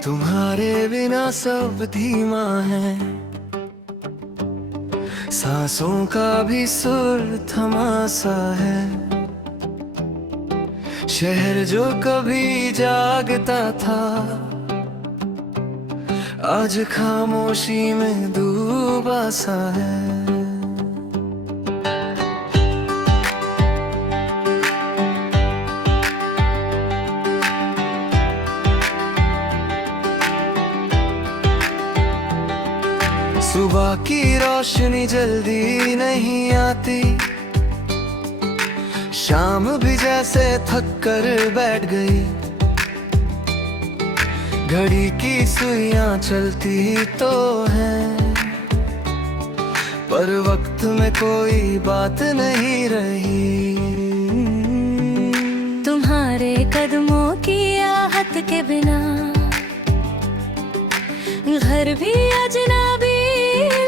तुम्हारे बिना सब धीमा है, सांसों का भी सुर थमा सा है। शहर जो कभी जागता था, आज खामोशी में डूबा सा है। सुबह की रोशनी जल्दी नहीं आती, शाम भी जैसे थक कर बैठ गई। घड़ी की सुइयां चलती तो हैं, पर वक्त में कोई बात नहीं रही। तुम्हारे कदमों की आहट के बिना घर भी अजनबी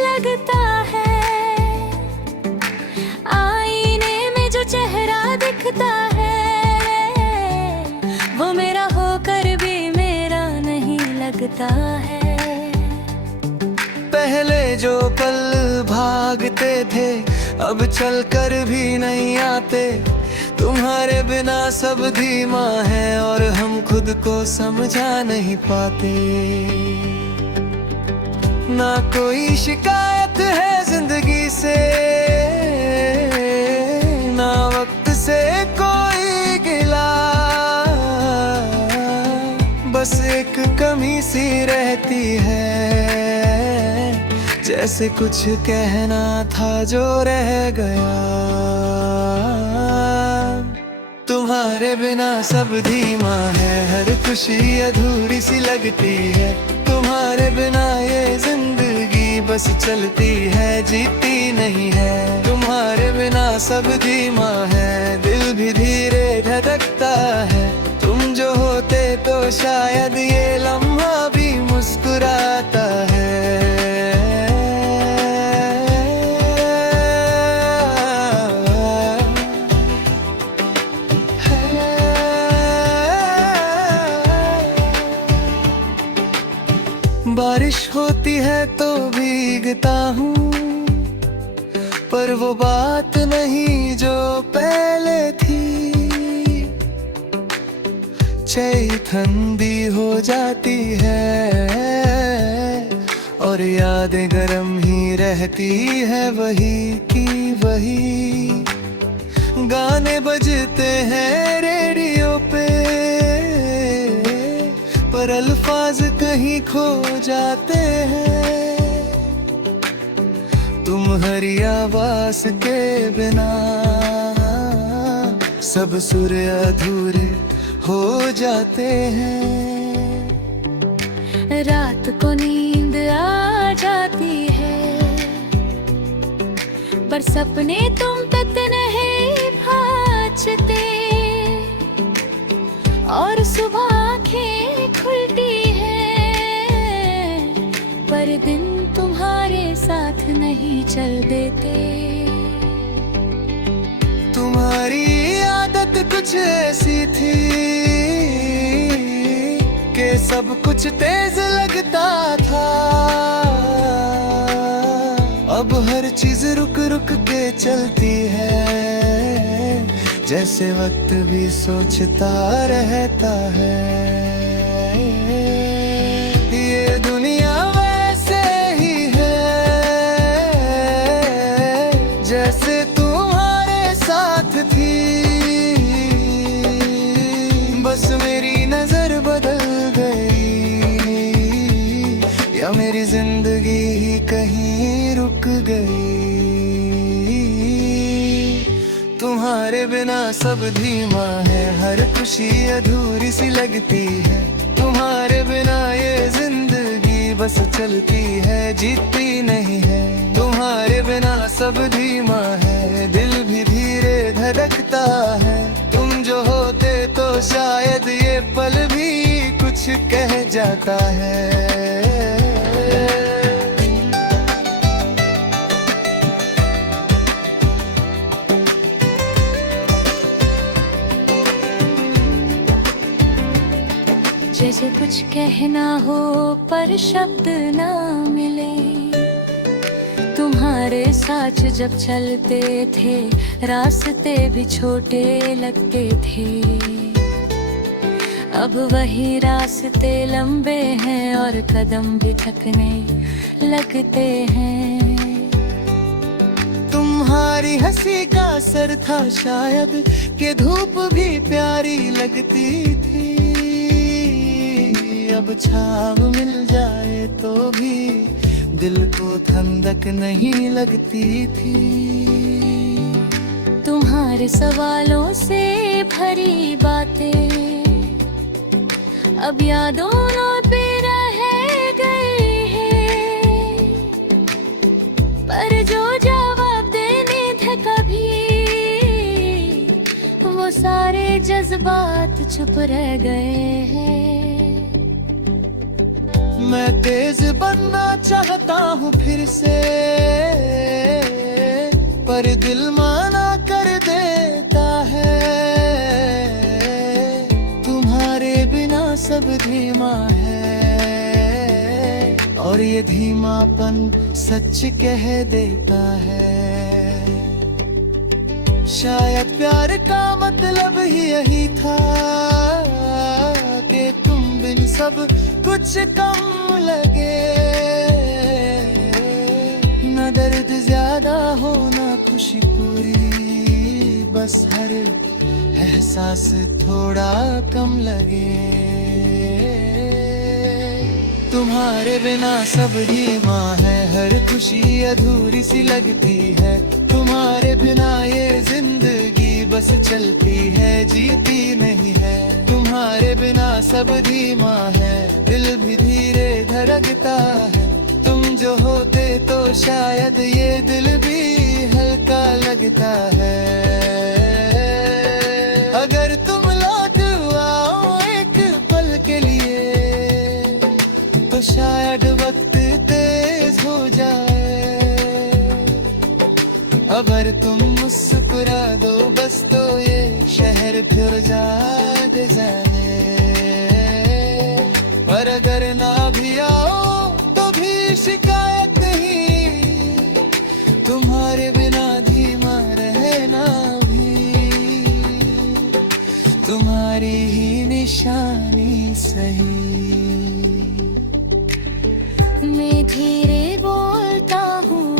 लगता है। आईने में जो चेहरा दिखता है, वो मेरा होकर भी मेरा नहीं लगता है। पहले जो पल भागते थे, अब चलकर भी नहीं आते। तुम्हारे बिना सब धीमा है और हम खुद को समझा नहीं पाते। ना कोई शिकायत है जिंदगी से, ना वक्त से कोई गिला। बस एक कमी सी रहती है, जैसे कुछ कहना था जो रह गया। तुम्हारे बिना सब धीमा है, हर खुशी अधूरी सी लगती है। तुम्हारे बिना ये जिंदगी बस चलती है, जीती नहीं है। तुम्हारे बिना सब धीमा है, दिल भी धीरे धड़कता है। तुम जो होते तो शायद ये लम्हा भी मुस्कुराता है। बारिश होती है तो भीगता हूँ, पर वो बात नहीं जो पहले थी। चाहे ठंडी हो जाती है और यादें गरम ही रहती है, वही की वही। गाने बजते हैं रेडियो पे, पर अल्फाज कहीं खो जाते हैं। तुम्हारी आवाज के बिना सब सुर अधूरे हो जाते हैं। रात को नींद आ जाती है, पर सपने तुम तक नहीं पहुंचते। और सुबह आँखें खुलती है, पर दिन तुम्हारे साथ नहीं चल देते। तुम्हारी आदत कुछ ऐसी थी कि सब कुछ तेज लगता था। अब हर चीज रुक रुक के चलती है, जैसे वक्त भी सोचता रहता है। ये दुनिया वैसे ही है जैसे तुम्हारे साथ थी। बस मेरी नजर बदल गई, या मेरी जिंदगी ही कहीं रुक गई। तुम्हारे बिना सब धीमा है, हर खुशी अधूरी सी लगती है। तुम्हारे बिना ये जिंदगी बस चलती है, जीती नहीं है। तुम्हारे बिना सब धीमा है, दिल भी धीरे धड़कता है। तुम जो होते तो शायद ये पल भी कुछ कह जाता है। जैसे कुछ कहना हो पर शब्द ना मिले। तुम्हारे साथ जब चलते थे रास्ते भी छोटे लगते थे। अब वही रास्ते लंबे हैं और कदम भी थकने लगते हैं। तुम्हारी हंसी का असर था शायद कि धूप भी प्यारी लगती थी। अब छाव मिल जाए तो भी दिल को ठंडक नहीं लगती थी। तुम्हारे सवालों से भरी बातें अब यादों पे रह गए हैं, पर जो जवाब देने थे कभी वो सारे जज्बात चुप रह गए हैं। मैं तेज बनना चाहता हूँ फिर से, पर दिल माना कर देता है। तुम्हारे बिना सब धीमा है और ये धीमापन सच कह देता है। शायद प्यार का मतलब ही यही था कि तुम बिन सब कुछ कम लगे। न दर्द ज्यादा हो न खुशी पूरी, बस हर एहसास थोड़ा कम लगे। तुम्हारे बिना सब धीमा है, हर खुशी अधूरी सी लगती है। तुम्हारे बिना ये जिंदगी बस चलती है, जीती नहीं है। तुम्हारे बिना सब धीमा है, दिल भी धीरे धड़कता है। तुम जो होते तो शायद ये दिल भी हल्का लगता है। अगर तुम लौट आओ एक पल के लिए तो शायद वक्त तेज हो जाए। अगर तुम मुस्कुरा दो बस तो ये शहर फिर याद जाने। पर अगर ना भी आओ तो भी शिकायत नहीं, तुम्हारे बिना धीमा रहना भी तुम्हारी ही निशानी सही। मैं धीरे बोलता हूँ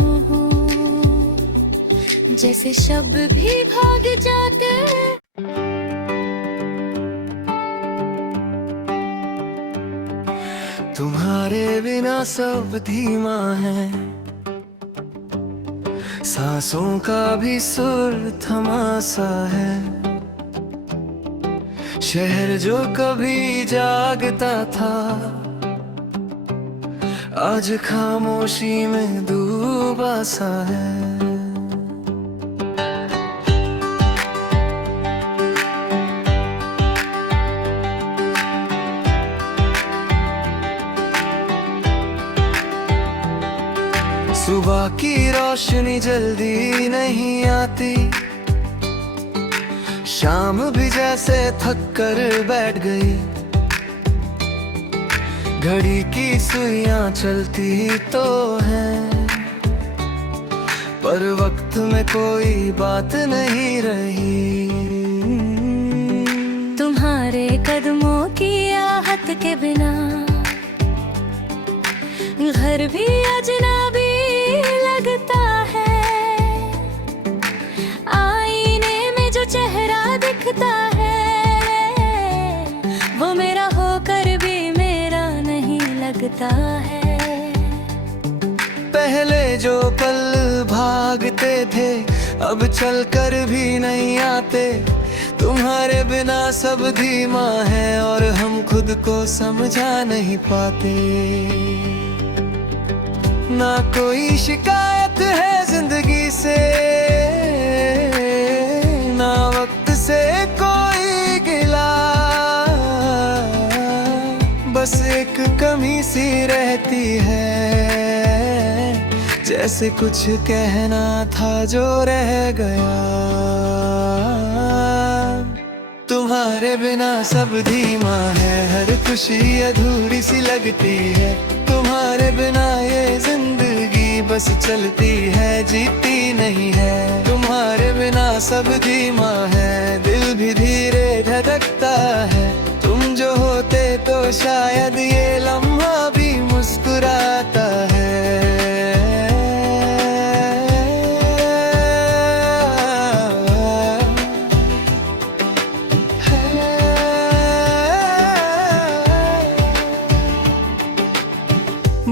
जैसे शब्द भी भाग जाते। तुम्हारे बिना सब धीमा है, सांसों का भी सुर थमा सा है। शहर जो कभी जागता था आज खामोशी में डूबा सा है। सुबह की रोशनी जल्दी नहीं आती, शाम भी जैसे थक कर बैठ गई। घड़ी की सुइयां चलती तो हैं, पर वक्त में कोई बात नहीं रही। तुम्हारे कदमों की आहट के बिना घर भी अजनबी लगता है। आईने में जो चेहरा दिखता है वो मेरा होकर भी मेरा नहीं लगता है। पहले जो पल भागते थे अब चलकर भी नहीं आते। तुम्हारे बिना सब धीमा है और हम खुद को समझा नहीं पाते। ना कोई शिकायत है जिंदगी से, ना वक्त से कोई गिला। बस एक कमी सी रहती है, जैसे कुछ कहना था जो रह गया। तुम्हारे तुम्हारे बिना सब धीमा है, हर खुशी अधूरी सी लगती है। तुम्हारे बिना ये जिंदगी बस चलती है, जीती नहीं है। तुम्हारे बिना सब धीमा है, दिल भी धीरे धड़कता है। तुम जो होते तो शायद ये लम्हा भी मुस्कुराता है।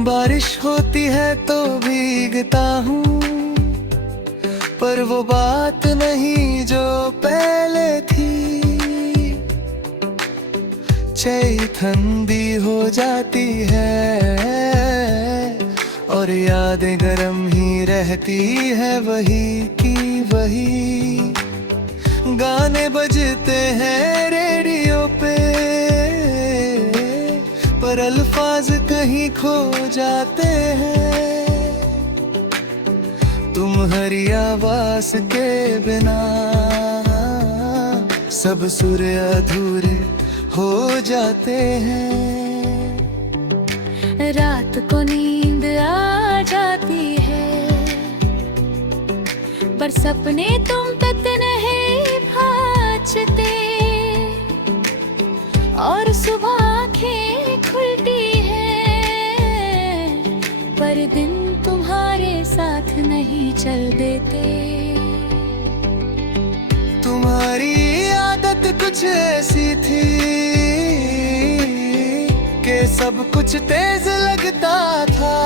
बारिश होती है तो भीगता हूँ, पर वो बात नहीं जो पहले थी। चाहे ठंडी हो जाती है और यादें गरम ही रहती है, वही की वही। गाने बजते हैं रेडियो पे, पर अल्फाज कहीं खो जाते हैं। तुम्हारी आवाज के बिना सब सुर अधूरे हो जाते हैं। रात को नींद आ जाती है, पर सपने तुम तक नहीं पहुंचते। और सुबह आँखें खुलती है, पर दिन तुम्हारे साथ नहीं चल देते। तुम्हारी आदत कुछ ऐसी थी कि सब कुछ तेज लगता था।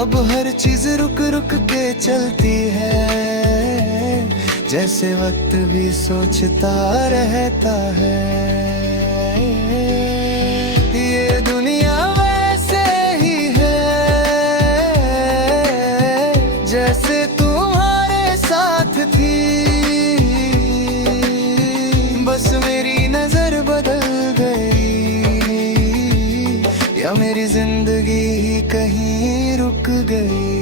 अब हर चीज रुक रुक के चलती है, जैसे वक्त भी सोचता रहता है। ये दुनिया वैसे ही है जैसे तुम्हारे साथ थी। बस मेरी नजर बदल गई, या मेरी जिंदगी ही कहीं रुक गई।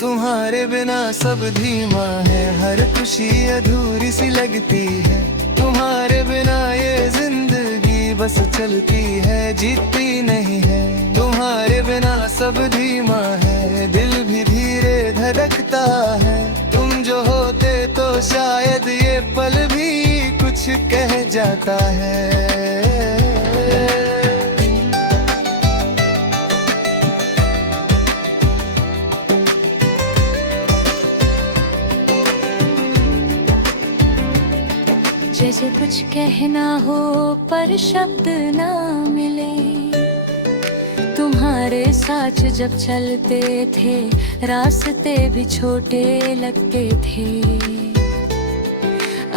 तुम्हारे बिना सब धीमा है, हर खुशी अधूरी सी लगती है। तुम्हारे बिना ये जिंदगी बस चलती है, जीती नहीं है। तुम्हारे बिना सब धीमा है, दिल भी धीरे धड़कता है। तुम जो होते तो शायद ये पल भी कुछ कह जाता है। जैसे कुछ कहना हो पर शब्द ना मिले। तुम्हारे साथ जब चलते थे, रास्ते भी छोटे लगते थे।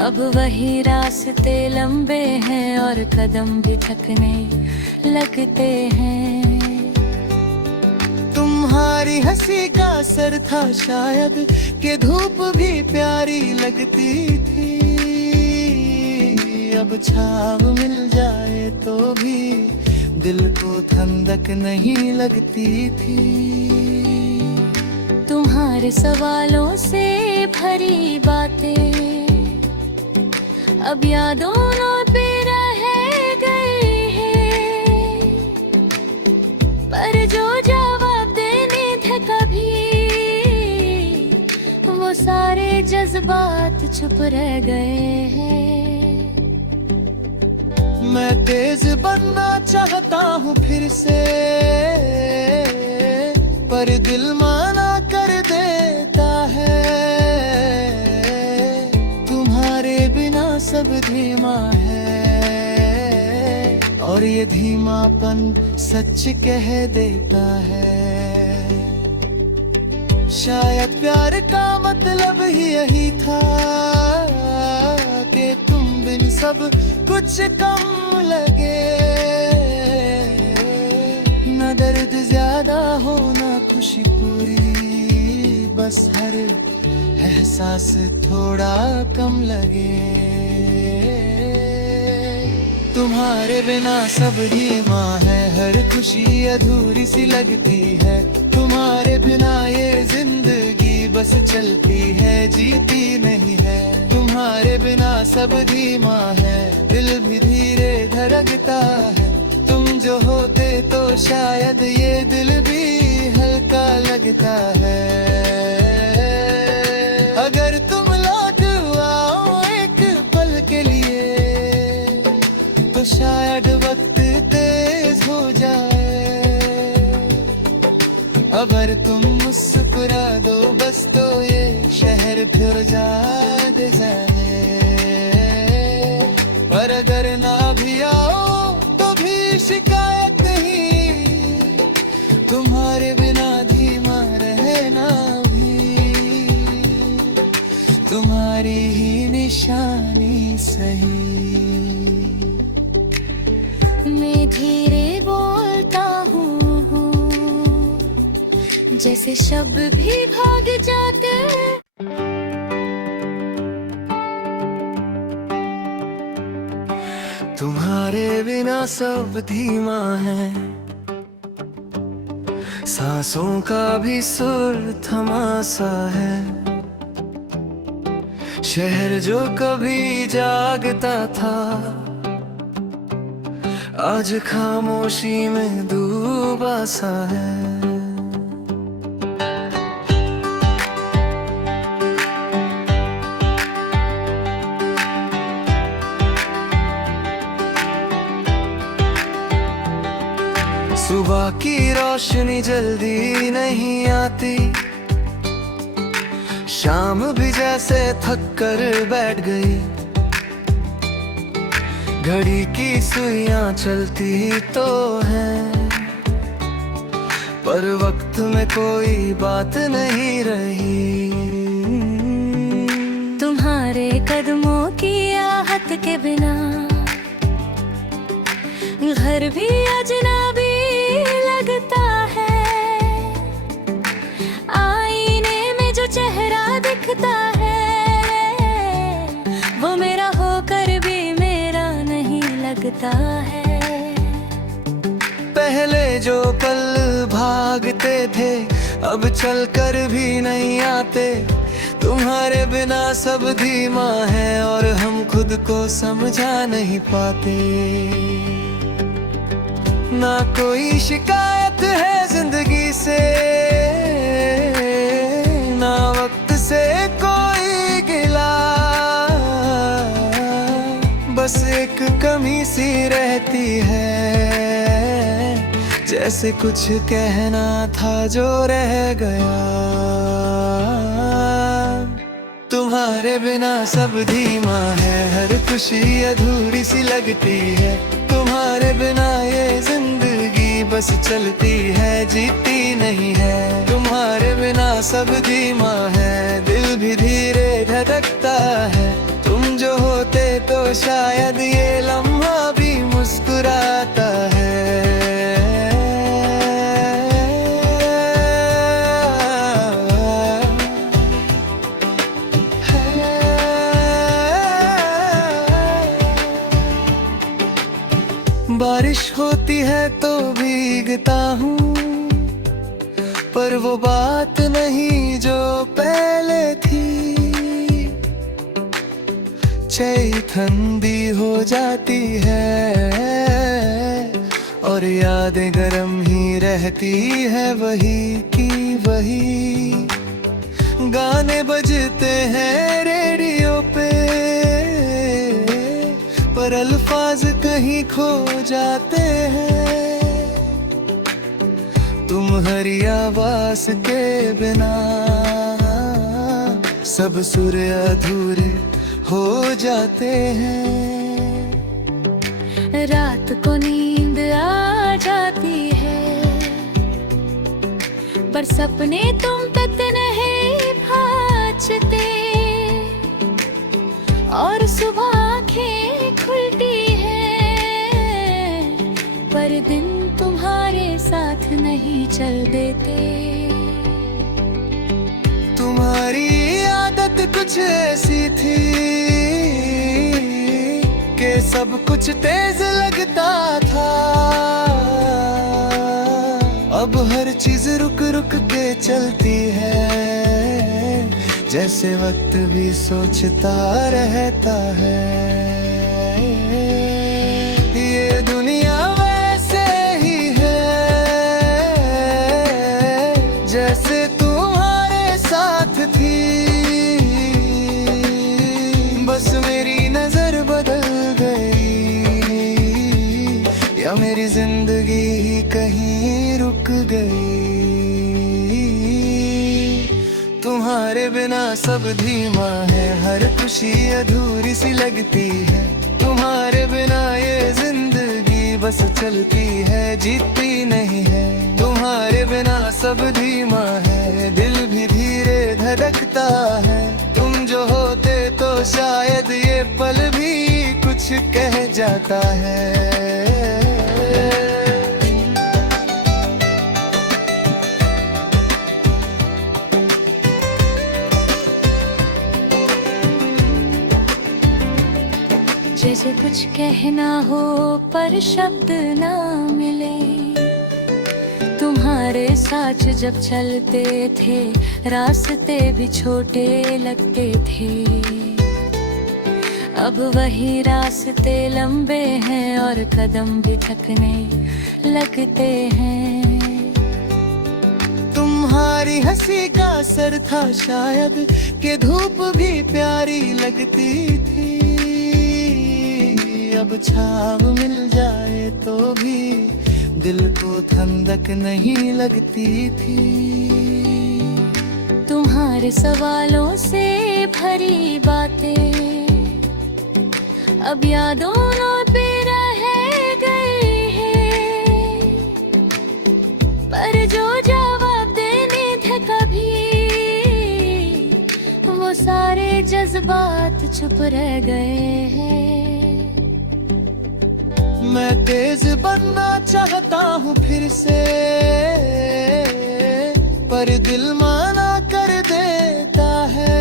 अब वही रास्ते लंबे हैं और कदम भी थकने लगते हैं। तुम्हारी हंसी का असर था शायद कि धूप भी प्यारी लगती थी। अब छाव मिल जाए तो भी दिल को ठंडक नहीं लगती थी। तुम्हारे सवालों से भरी बातें अब यादों पे रह गई है, पर जो जवाब देने थे कभी, वो सारे जज्बात चुप रह गए हैं। मैं तेज बनना चाहता हूँ फिर से, पर दिल माना कर देता है। तुम्हारे बिना सब धीमा है, और ये धीमापन सच कह देता है। शायद प्यार का मतलब ही यही था कि तुम बिन सब कुछ कम लगे। न दर्द ज्यादा हो न खुशी पूरी, बस हर एहसास थोड़ा कम लगे। तुम्हारे बिना सब धीमा है, हर खुशी अधूरी सी लगती है। तुम्हारे बिना ये जिंदगी बस बस चलती है, जीती नहीं है। तुम्हारे बिना सब धीमा है, दिल भी धीरे धड़कता है। तुम जो होते तो शायद ये दिल भी हल्का लगता है। अगर तुम लौट आओ एक पल के लिए, तो शायद वक्त तेज हो जाए। अगर तुम मुस्कुरा दो बस, तो ये शहर फिर याद जाने। पर अगर ना भी आओ तो भी शिकायत नहीं, तुम्हारे बिना धीमा रहना भी तुम्हारी ही निशानी सही। मैं धीरे बोलता हूँ, जैसे शब्द भी भाग जाते। तुम्हारे बिना सब धीमा है, सांसों का भी सुर थमा सा है। शहर जो कभी जागता था, आज खामोशी में डूबा सा है। सुबह की रोशनी जल्दी नहीं आती, शाम भी जैसे थक कर बैठ गई। घड़ी की सुइयां चलती तो है, पर वक्त में कोई बात नहीं रही। तुम्हारे कदमों की आहट के बिना घर भी अजनबी लगता है। आईने में जो चेहरा दिखता है, वो मेरा होकर भी मेरा नहीं लगता है। पहले जो पल भागते थे, अब चलकर भी नहीं आते। तुम्हारे बिना सब धीमा है, और हम खुद को समझा नहीं पाते। ना कोई शिकायत है जिंदगी से, ना वक्त से कोई गिला। बस एक कमी सी रहती है, जैसे कुछ कहना था जो रह गया। तुम्हारे बिना सब धीमा है, हर खुशी अधूरी सी लगती है। तुम्हारे बिना ये जिंदगी बस चलती है, जीती नहीं है। तुम्हारे बिना सब धीमा है, दिल भी धीरे धड़कता है। तुम जो होते तो शायद ये लम्हा भी मुस्कुराता है। बारिश होती है तो भीगता हूँ, पर वो बात नहीं जो पहले थी। चाहे ठंडी हो जाती है, और यादें गरम ही रहती है वही की वही। गाने बजते हैं रेडियो पे, पर अल्फाज कहीं खो जाते हैं। तुम्हारी आवाज के बिना सब सुर अधूरे हो जाते हैं। रात को नींद आ जाती है, पर सपने तुम तक नहीं भाचते। और सुबह आँखें खुलती है, पर दिन तुम्हारे साथ नहीं चल देते। तुम्हारी आदत कुछ ऐसी थी कि सब कुछ तेज लगता था। अब हर चीज रुक रुक के चलती है, जैसे वक्त भी सोचता रहता है। ये दुनिया वैसे ही है जैसे तुम्हारे साथ थी, बस मेरी नजर बदल गई या मेरी जिंदगी ही कहीं रुक गई। तुम्हारे बिना सब धीमा है, हर खुशी अधूरी सी लगती है। तुम्हारे बिना ये जिंदगी बस चलती है, जीती नहीं है। तुम्हारे बिना सब धीमा है, दिल भी धीरे धड़कता है। तुम जो होते तो शायद ये पल भी कुछ कह जाता है। जैसे कुछ कहना हो पर शब्द ना मिले। तुम्हारे साथ जब चलते थे रास्ते भी छोटे लगते थे। अब वही रास्ते लंबे हैं और कदम भी थकने लगते हैं। तुम्हारी हंसी का असर था शायद कि धूप भी प्यारी लगती थी। अब छाव मिल जाए तो भी दिल को ठंडक नहीं लगती थी। तुम्हारे सवालों से भरी बातें अब यादों पे रह गई है, पर जो जवाब देने थे कभी वो सारे जज्बात चुप रह गए हैं। मैं तेज बनना चाहता हूँ फिर से, पर दिल माना कर देता है।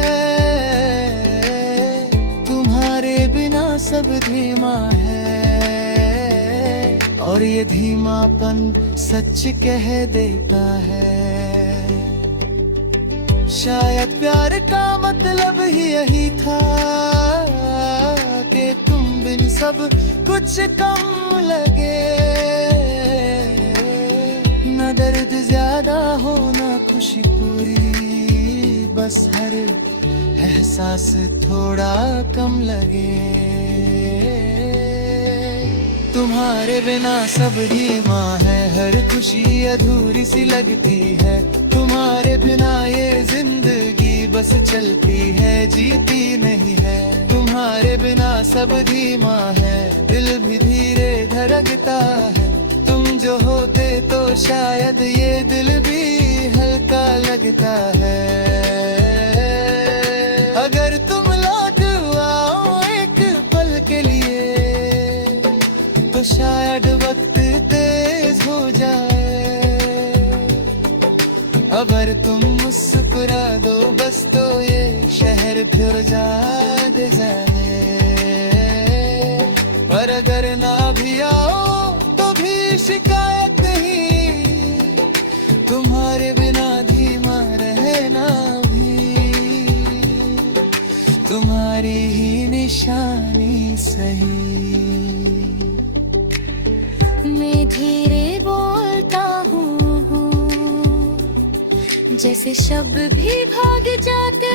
तुम्हारे बिना सब धीमा है और ये धीमापन सच कह देता है। शायद प्यार का मतलब ही यही था कि तुम बिन सब कुछ कम लगे। न दर्द ज्यादा हो न खुशी पूरी, बस हर एहसास थोड़ा कम लगे। तुम्हारे बिना सब धीमा है, हर खुशी अधूरी सी लगती है। तुम्हारे बिना ये जिंदगी बस चलती है, जीती नहीं है। तुम्हारे बिना सब धीमा है, दिल भी धीरे धड़कता है। तुम जो होते तो शायद ये दिल भी हल्का लगता है। अगर तुम लौट आओ एक पल के लिए तो शायद वक्त तेज हो जाए। अगर तुम मुस्कुरा दो बस तो ये शहर फिर याद जाने। पर अगर ना भी आओ तो भी शिकायत नहीं, तुम्हारे बिना धीमा रहना भी तुम्हारी ही निशानी सही। मैं धीरे बोलता हूँ जैसे शब्द भी भाग जाते।